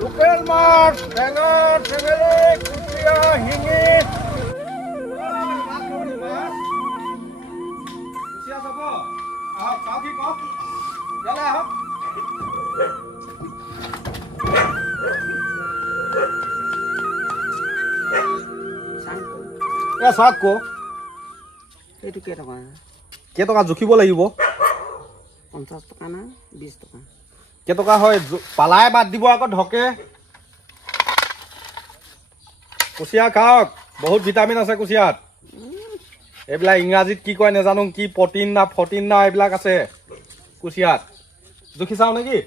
Local মাছ টেঙা টেঙেলী কুচিয়া শিঙি কুচিয়া চাব আহক চাও কি কওক ইয়ালৈ আহক চাওক ক এইটো কেইটকা কেইটকা জুখিব লাগিব 50 টকা না 20 টকা কেইটকা হয় পালাই বাদ দিব আকৌ ঢকে কুচিয়া খাওক বহুত ভিটামিন আছে কুচিয়াত এইবিলাক ইংৰাজীত কি কয় নাজানো কি প্ৰটিন না ফৰ্টিন না এইবিলাক আছে কুচিয়াত জুখি চাওঁ নেকি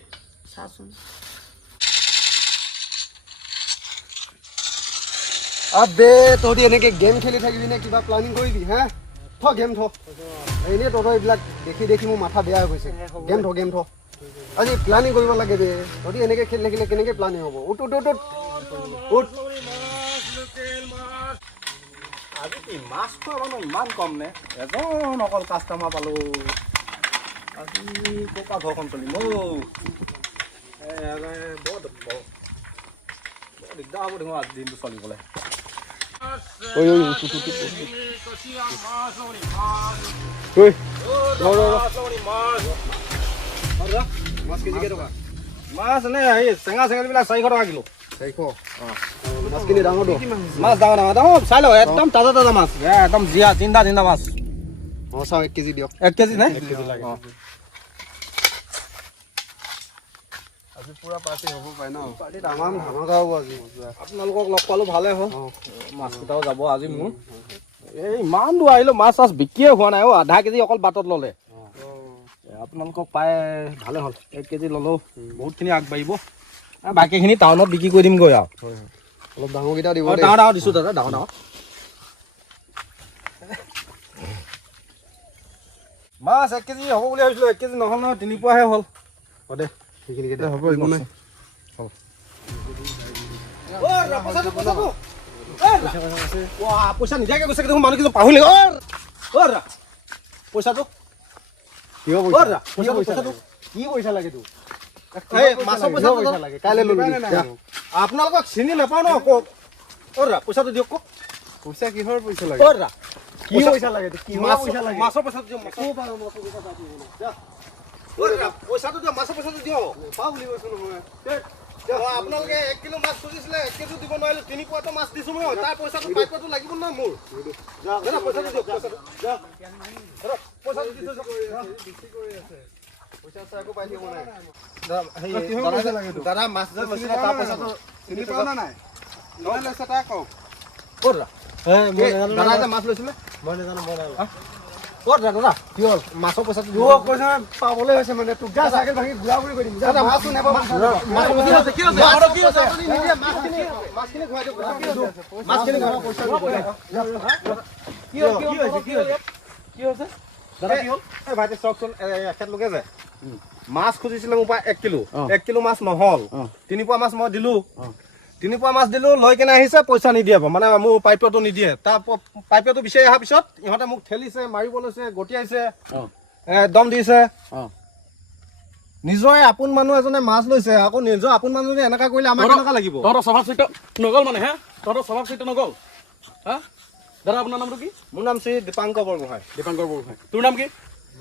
চাচোন আবে তহঁতি এনেকে গেম খেলি থাকিবি নে কিবা প্লানিং কৰিবি হা থ গেম থ এনেই তহঁতৰ এইবিলাক দেখি দেখি মোৰ মাথা বেয়া হৈ গৈছে গেম থ আজি প্লানিং কৰিব লাগে বে তহঁতি এনেকে খেলি থাকিলে কেনেকে প্লানিং হ'ব উঠ উঠ উঠ উঠ আজি কি মাছ খোৱা মানুহ ইমান কম নে এজন অকল কাষ্টমাৰ পালো আজি ক'পা ঘৰখন চলিম বৰ দিগদাৰ হ'ব দেখোন আজি দিনটো চলিবলৈ মাছ কেজি কেইটকা মাছ এনে হেৰি চেঙা চেঙেলীবিলাক 400 টকা কিলো 400 মাছখিনি ডাঙৰটো মাছ ডাঙৰ চাই লওক একদম তাজা তাজা মাছ একদম জিয়া জিন্দা মাছ চাওঁ 1 কেজি দিয়ক 1 কেজি নাই আজি পুৰা পাৰ্টি হ'ব পাই ন পাৰ্টি তামাম ধামাকা হ'ব আজি আপোনালোকক লগ পালো ভালে হ'ল মাছকেইটাও যাব আজি মোৰ এই ইমান দূৰ আহিলো মাছ চাছ বিকিয়ে হোৱা নাই আধা কেজি অকল বাটত ল'লে আপোনালোকক পাই ভালে হ'ল 1 কেজি ল'লেও বহুতখিনি আগবাঢ়িব বাকীখিনি টাউনত বিক্ৰী কৰি দিমগৈ আৰু অলপ ডাঙৰকেইটা দিব ডাঙৰ দিছোঁ দাদা ডাঙৰ মাছ 1 কেজি হ'ব বুলি ভাবিছিলোঁ 1 কেজি নহ'ল নহয় 3 পোৱাহে হ'ল দে সেইখিনিকেইটা হ'ব একো নাই পইচা নিদিয়াকে গৈছে দেখোন মানুহ কিছু পাহৰিলে পইচাটো কি পইচা লাগে তোক মাছৰ পইচা লাগে কাইলৈ ল'বি আপোনালোকক চিনি নাপাওঁ ন পইচাটো দিয়ক কওক পইচা কিহৰ পইচা লাগে কি পইচা লাগে মাছৰ পইচাটো দিয়ক পইচাটো দিয়ক মাছৰ পইচাটো দিয়ক পাওঁ বুলি কৈছোঁ নহয় আপোনালোকে 1 কিলো মাছ খুজিছিলে 1 কেজি দিব নোৱাৰিলো 3 পোৱাটো মাছ দিছো মই তাৰ পইচাটো পাইপটো লাগিব নহয় মোৰ পইচাটো দিয়ক পইচাটো দি থৈছো পইচা চাই আকৌ পাই থাকিব নাই দাদা মাছ যে লৈছিলে তাৰ পইচাটো চিনি পাওঁ না নাই নহয় লৈছে তাক কওঁ ক'ত দাদা যে মাছ লৈছিলে মই নাজানো ক'ত দাদা কি হ'ল মাছৰ পইচাটো দিব পইচা পাবলৈ হৈছে মানে তোক যা চাইকেল ভাঙি ঘূৰা ঘূৰি কৰি দিম মাছো নাপাব মাছখিনি ঘূৰাই দিয়ক মাছখিনি ঘূৰাই পইচা কি হৈছে দাদা কি হ'ল এই ভাইটি চাওকচোন এখেতলোকে যে মাছ খুজিছিলে মোৰ পৰা 1 কিলো 1 কিলো মাছ নহ'ল 3 পোৱা মাছ মই দিলো 3 পোৱা মাছ দিলো লৈ কেনে আহিছে পইচা নিদিয়ে মানে মোৰ পাইপটো নিদিয়ে তাৰ পাইপটো বিচাৰি অহাৰ পিছত ইহঁতে মোক ঠেলিছে মাৰিব লৈছে গটিয়াইছে দম দিছে নিজৰে আপোন মানুহ এজনে মাছ লৈছে আকৌ নিজৰ আপোন মানুহজনে এনেকা কৰিলে আমাৰ কেনেকা লাগিব তহঁতৰ স্বভাৱ চৰিত্ৰ নগ'ল মানে হে তহঁতৰ স্বভাৱ চৰিত্ৰ নগ'ল হা দাদা আপোনাৰ নামটো কি মোৰ নাম শ্ৰী দীপাংকৰ বৰগোহাঁই তোৰ নাম কি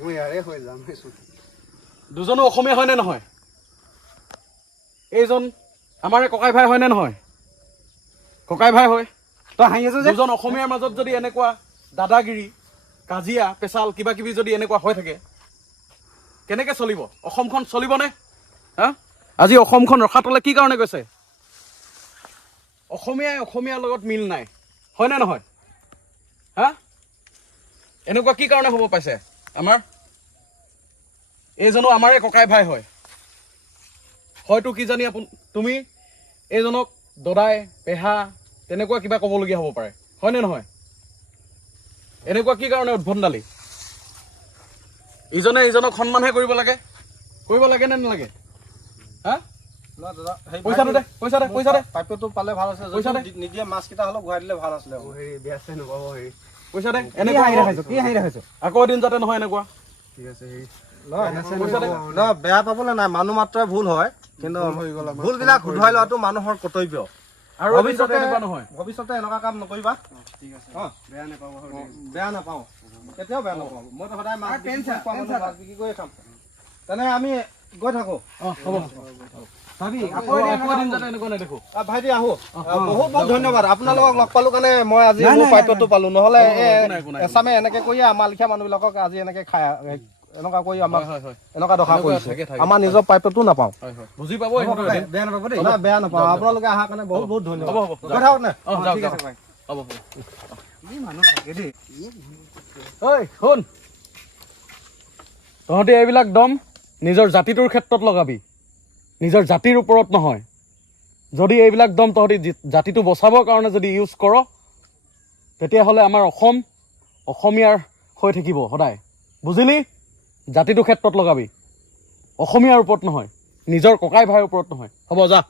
মই ইয়াৰে হৈ যাম দুজনো অসমীয়া হয় নে নহয় এইজন আমাৰে ককাই ভাই হয় নে নহয় ককাই ভাই হয় তই হাঁহি আছ যে দুজন অসমীয়াৰ মাজত যদি এনেকুৱা দাদাগিৰি কাজিয়া পেচাল কিবা কিবি যদি এনেকুৱা হৈ থাকে কেনেকে চলিব অসমখন চলিবনে হা আজি অসমখন ৰখাতলে কি কাৰণে গৈছে অসমীয়াই অসমীয়াৰ লগত মিল নাই হয় নে নহয় হা এনেকুৱা কি কাৰণে হ'ব পাইছে আমাৰ এইজনো আমাৰে ককাই ভাই হয় হয়তো কি জানি তুমি এইজনক দদাই পেহা তেনেকুৱা কিবা ক'বলগীয়া হ'ব পাৰে হয় নে নহয় এনেকুৱা কি কাৰণে উদ্ভণ্ডালি ইজনে ইজনক সন্মানহে কৰিব লাগে নে নালাগে হা পইচাটো দে পাইপটো পালে ভাল আছে পইচা দে নিদিয়ে মাছকেইটা হ'লেও ঘূৰাই দিলে ভাল আছিলে হেৰি বেয়া চাই নপাব হেৰি পইচা দে এনেকুৱা কি হাঁহি ৰাখিছ আকৌ এদিন যাতে নহয় এনেকুৱা ঠিক আছে হেৰি নহয় বেয়া পাবলৈ নাই, মানুহ মাত্ৰই ভুল হয়, কিন্তু ভুলবিলাক শুধৰাই লোৱাটো মানুহৰ কৰ্তব্য। আৰু ভৱিষ্যতে এনেকুৱা নহয়। ভৱিষ্যতে এনেকুৱা কাম নকৰিবা। ঠিক আছে অ বেয়া নাপাব বেয়া নাপাওঁ, কেতিয়াও বেয়া নাপাওঁ। মইতো সদায় মাছ বিক্ৰী কৰি খাম। তেনে আমি গৈ থাকো। হ'ব ভাবি আকৌ এদিন যাতে এনেকুৱা নেদেখো। ভাইটি আহো। বহুত বহুত ধন্যবাদ, আপোনালোকক লগ পালো কাৰণে মই আজি মোৰ প্ৰাপ্যটো পালো, নহলে এচামে এনেকে কৰিয়ে আমাৰ লিখীয়া মানুহবিলাকক আজি এনেকে খাই এনেকুৱা কৰি আমাক এনেকুৱা দখা কৰিছে, আমাৰ নিজৰ প্ৰাপ্যটো নাপাওঁ। বুজি পাব, বেয়া নাপাব দেই, বেয়া নাপাওঁ। আপোনালোকে অহাৰ কাৰণে বহুত বহুত ধন্যবাদ। গৈ থাকক নে? ঠিক আছে হ'ব হ'ব। মানুহ থাকে দেই। ঐ শুন, তহঁতি এইবিলাক দম নিজৰ জাতিটোৰ ক্ষেত্ৰত লগাবি, নিজৰ জাতিৰ ওপৰত নহয়। যদি এইবিলাক দম তহঁতি জাতিটো বচাবৰ কাৰণে যদি ইউজ কৰ, তেতিয়াহ'লে আমাৰ অসমীয়াৰ হৈ থাকিব সদায়। বুজিলি? জাতিটোৰ ক্ষেত্ৰত লগাবি, অসমীয়াৰ ওপৰত নহয়, নিজৰ ককাই ভাইৰ ওপৰত নহয়। হ'ব যা।